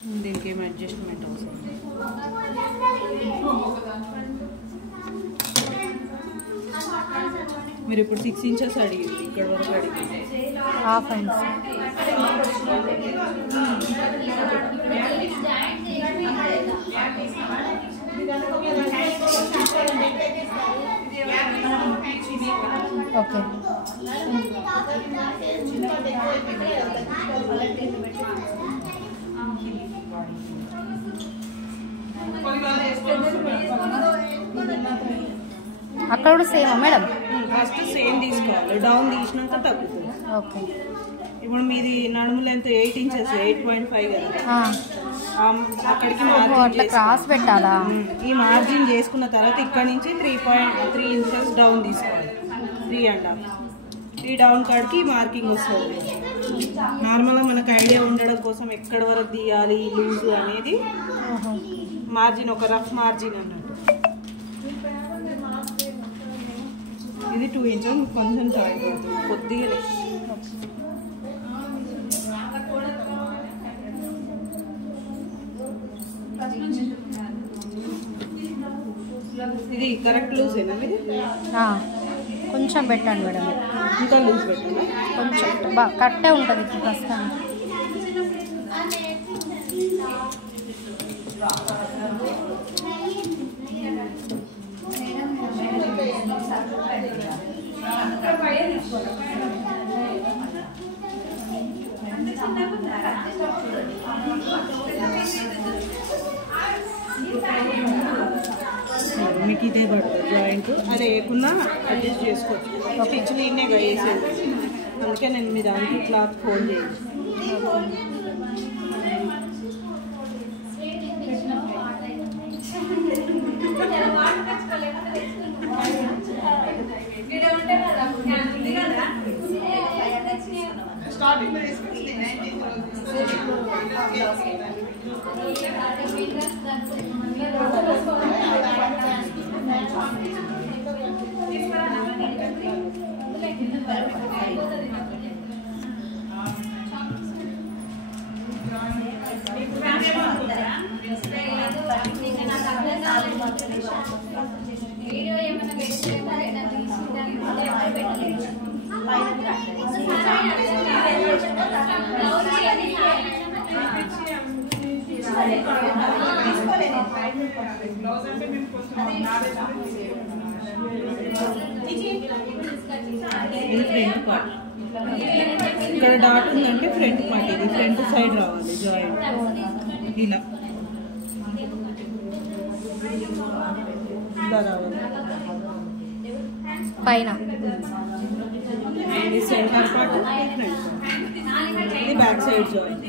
దీనికి ఏం అడ్జస్ట్మెంట్ అవసరం. మీరు ఇప్పుడు 6 ఇంచెస్ అడిగింది, ఇక్కడ వరకు అడిగింది హాఫ్ ఇంచ్. ఓకే. అక్కడ కూడా సేమా మేడం? ఫస్ట్ సేమ్ తీసుకోవాలి, డౌన్ తీసినాక తగ్గుతుంది. ఓకే. ఇప్పుడు మీది నడుము లెంత్ 8 ఇంచెస్, 8.5 కదా, అక్కడికి అట్లా క్రాస్ పెట్టాలా? ఈ మార్జిన్ చేసుకున్న తర్వాత ఇక్కడ నుంచి 3.3 ఇంచెస్ డౌన్ తీసుకోవాలి, 3.5. ఈ డౌన్ కాడికి మార్కింగ్ వస్తుంది. నార్మల్గా మనకు ఐడియా ఉండడం కోసం ఎక్కడి వరకు తీయాలి లూజ్ అనేది మార్జిన్, ఒక రఫ్ మార్జిన్ అన్నట్టు. ఇది 2 ఇంచెస్ కొంచెం తాగిపోతుంది కొద్దిగా. ఇది కరెక్ట్ లూజ్ ఏనా మీది? కొంచెం పెట్టండి మేడం, ఇంకా లూజ్ పెట్టండి, కొంచెం కట్టే ఉంటుంది ప్రస్తుతానికి. మీకు ఇదే పడుతుంది జాయింట్, అది వేయకుండా అడ్జస్ట్ చేసుకోవచ్చు. స్టిచ్లు ఇన్నే వేసేది, అందుకే నేను మీ దానికి క్లాత్ ఫోల్డ్ చేయండి. ఇది ఫ్రంట్ పార్ట్, ఇక్కడ డాట్ ఉందంటే ఫ్రంట్ పార్ట్, ఇది ఫ్రంట్ సైడ్ రావాలి జాయింట్ ఇలా ఇలా రావాలి పైన. ఇది సెంటర్ పార్ట్, ఇది ఫ్రంట్ పార్ట్, ఇది బ్యాక్ సైడ్ జాయింట్.